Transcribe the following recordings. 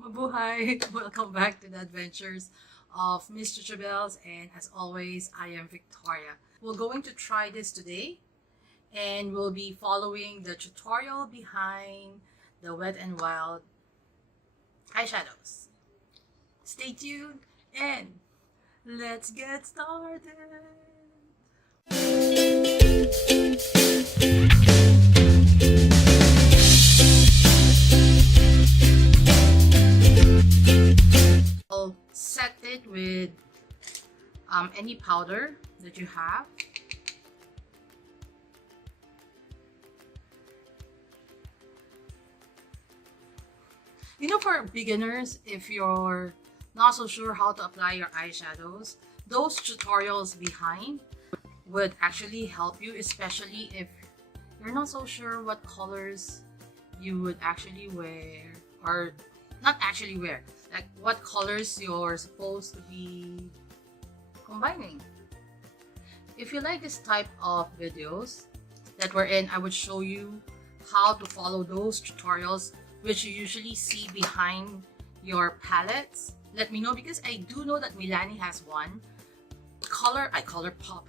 Mabuhay! Welcome back to the Adventures of Miss Chuchubells, and as always, I am Victoria. We're going to try this today, and we'll be following the tutorial behind the Wet n Wild eyeshadows. Stay tuned and let's get started! I'll set it with any powder that you have. You know, for beginners, if you're not so sure how to apply your eyeshadows, those tutorials behind would actually help you, especially if you're not so sure what colors you would actually wear, or not actually wear, like what colors you're supposed to be combining. If you like this type of videos that we're in, I would show you how to follow those tutorials which you usually see behind your palettes. Let me know, because I do know that Milani has one. Colourpop.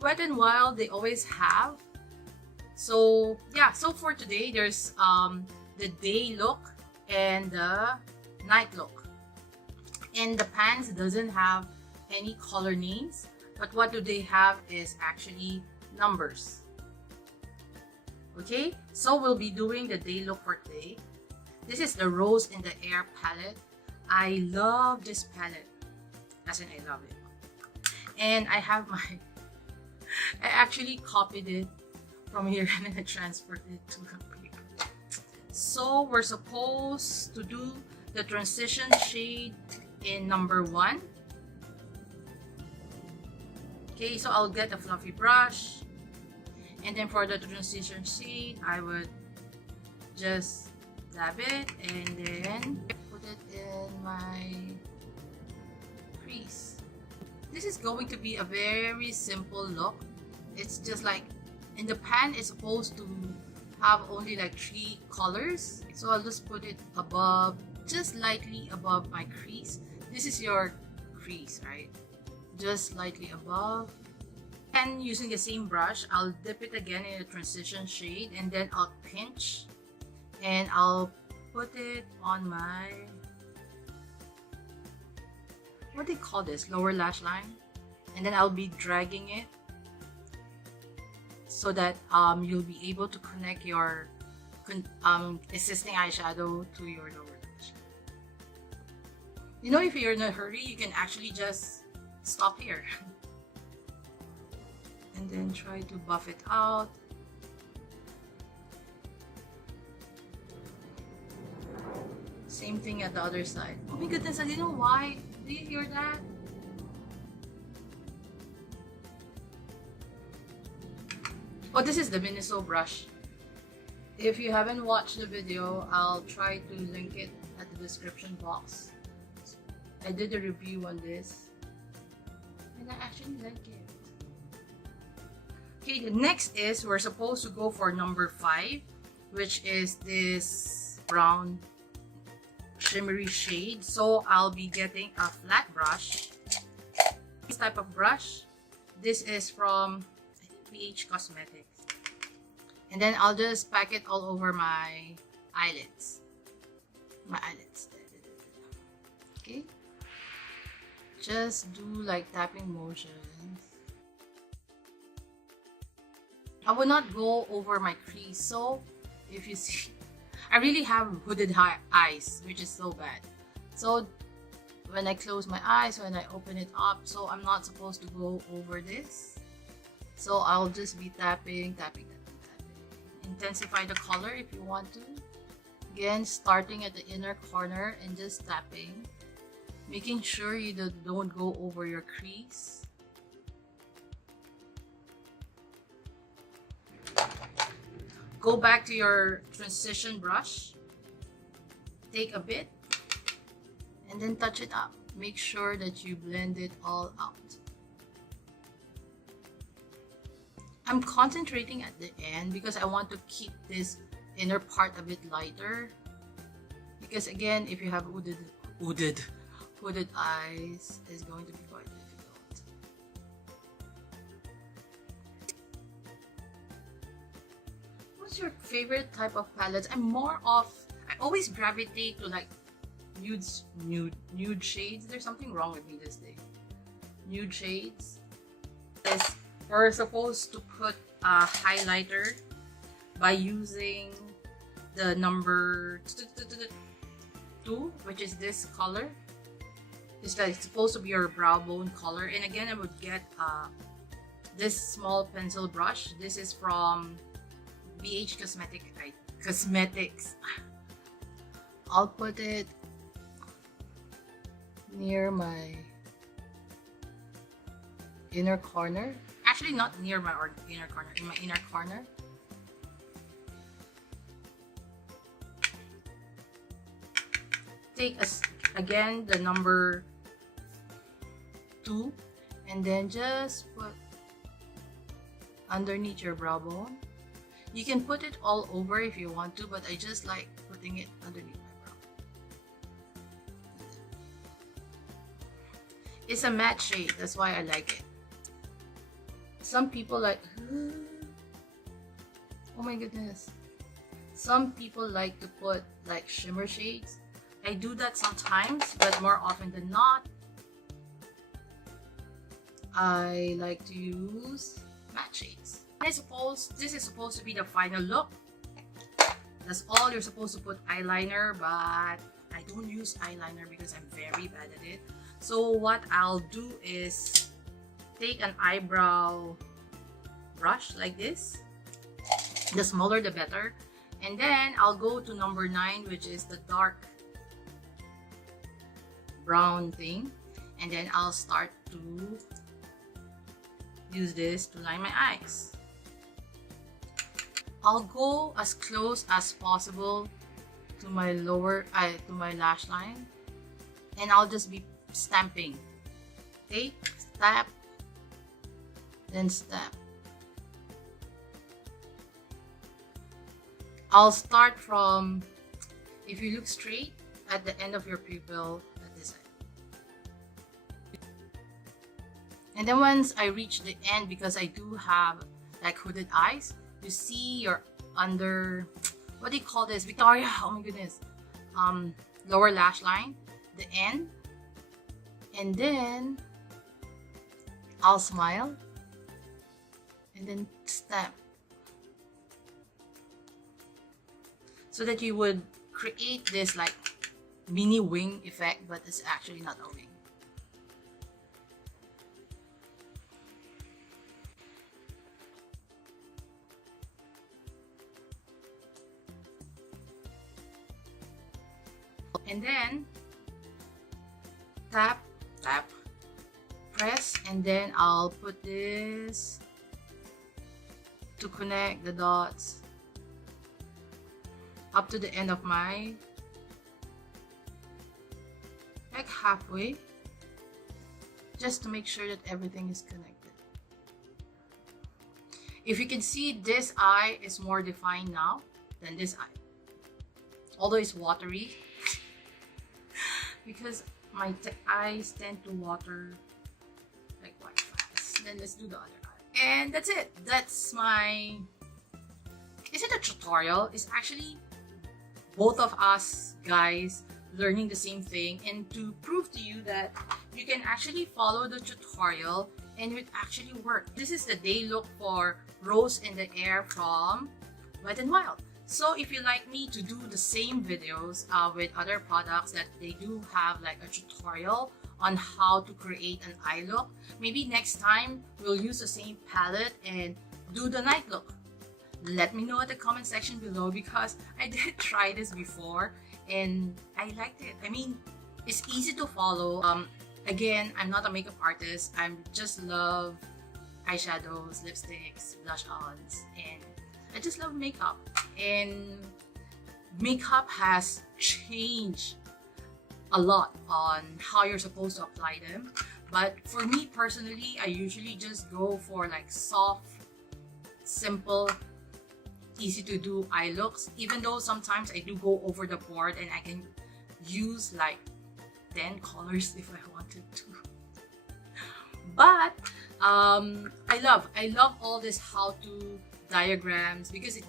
Wet n Wild, they always have. So yeah, so for today there's the day look and the night look. And the pans doesn't have any color names, but what do they have is actually numbers. Okay, so we'll be doing the day look for today. This is the Rose in the Air palette. I love this palette, as in I love it. And I have I actually copied it from here and then I transferred it to the paper. So we're supposed to do the transition shade in number 1. Okay, so I'll get a fluffy brush, and then for the transition shade, I would just dab it and then put it in my crease. This is going to be a very simple look. It's just like in the pan, it's supposed to have only like 3 colors. So I'll just put it above, just lightly above my crease. This is your crease, right? Just slightly above. And using the same brush, I'll dip it again in a transition shade, and then I'll pinch and I'll put it on my, what do you call this, lower lash line. And then I'll be dragging it so that you'll be able to connect your existing eyeshadow to your lower lash. You know, if you're in a hurry, you can actually just stop here and then try to buff it out. Same thing at the other side. Oh my goodness, I didn't know why. Do you hear that? Oh, this is the MinIso brush. If you haven't watched the video, I'll try to link it at the description box. I did a review on this and I actually like it. Okay, the next is we're supposed to go for number 5, which is this brown shimmery shade. So I'll be getting a flat brush. This type of brush. This is from, I think, PH Cosmetics. And then I'll just pack it all over my eyelids. Okay. Just do like tapping motions. I will not go over my crease. So if you see, I really have hooded eyes, which is so bad. So when I close my eyes, when I open it up, so I'm not supposed to go over this. So I'll just be tapping. Intensify the color if you want to. Again, starting at the inner corner and just tapping. Making sure you don't go over your crease. Go back to your transition brush. Take a bit and then touch it up. Make sure that you blend it all out. I'm concentrating at the end because I want to keep this inner part a bit lighter. because again, if you have hooded eyes, it's going to be quite difficult. What's your favorite type of palettes? I always gravitate to like nude shades. There's something wrong with me this day. Nude shades. We're supposed to put a highlighter by using the number 2, which is this color. It's like supposed to be your brow bone color. And again, I would get this small pencil brush. This is from BH Cosmetics. I'll put it near my inner corner. Actually, not near my inner corner, in my inner corner. Take again the number 2 and then just put underneath your brow bone. You can put it all over if you want to, but I just like putting it underneath my brow. It's a matte shade, that's why I like it. Some people like, oh my goodness. Some people like to put like shimmer shades. I do that sometimes, but more often than not, I like to use matte shades. I suppose this is supposed to be the final look. That's all you're supposed to put eyeliner, but I don't use eyeliner because I'm very bad at it. So what I'll do is take an eyebrow brush like this. The smaller the better. And then I'll go to number 9, which is the dark brown thing, and then I'll start to use this to line my eyes. I'll go as close as possible to my to my lash line, and I'll just be stamping. Take, stamp, then stamp. I'll start from, if you look straight at the end of your pupil, and then once I reach the end, because I do have like hooded eyes, you see your under, what do you call this, Victoria? Oh my goodness. Lower lash line, the end, and then I'll smile and then stamp, so that you would create this like mini wing effect, but it's actually not a wing. And then tap, tap, press, and then I'll put this to connect the dots up to the end of my, like halfway, just to make sure that everything is connected. If you can see, this eye is more defined now than this eye, although it's watery. Because my eyes tend to water like quite fast. Then let's do the other eye. And that's it. That's my... Isn't a tutorial? It's actually both of us guys learning the same thing, and to prove to you that you can actually follow the tutorial and it actually work. This is the day look for Rose in the Air from Wet n Wild. So if you like me to do the same videos with other products that they do have like a tutorial on how to create an eye look, maybe next time we'll use the same palette and do the night look. Let me know at the comment section below, because I did try this before and I liked it. I mean, it's easy to follow. Again, I'm not a makeup artist. I just love eyeshadows, lipsticks, blush-ons, and I just love makeup. And makeup has changed a lot on how you're supposed to apply them. But for me personally, I usually just go for like soft, simple, easy to do eye looks, even though sometimes I do go over the board and use like 10 colors if I wanted to. But I love all this how-to diagrams because it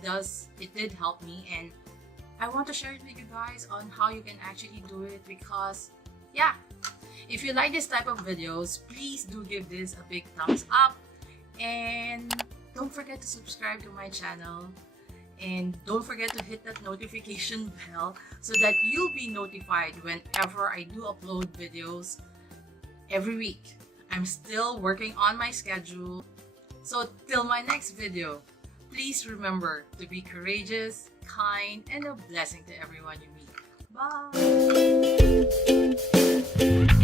did help me, and I want to share it with you guys on how you can actually do it because yeah, if you like this type of videos, please do give this a big thumbs up, and don't forget to subscribe to my channel, and don't forget to hit that notification bell so that you'll be notified whenever I do upload videos every week. I'm still working on my schedule, so till my next video, please remember to be courageous, kind, and a blessing to everyone you meet. Bye!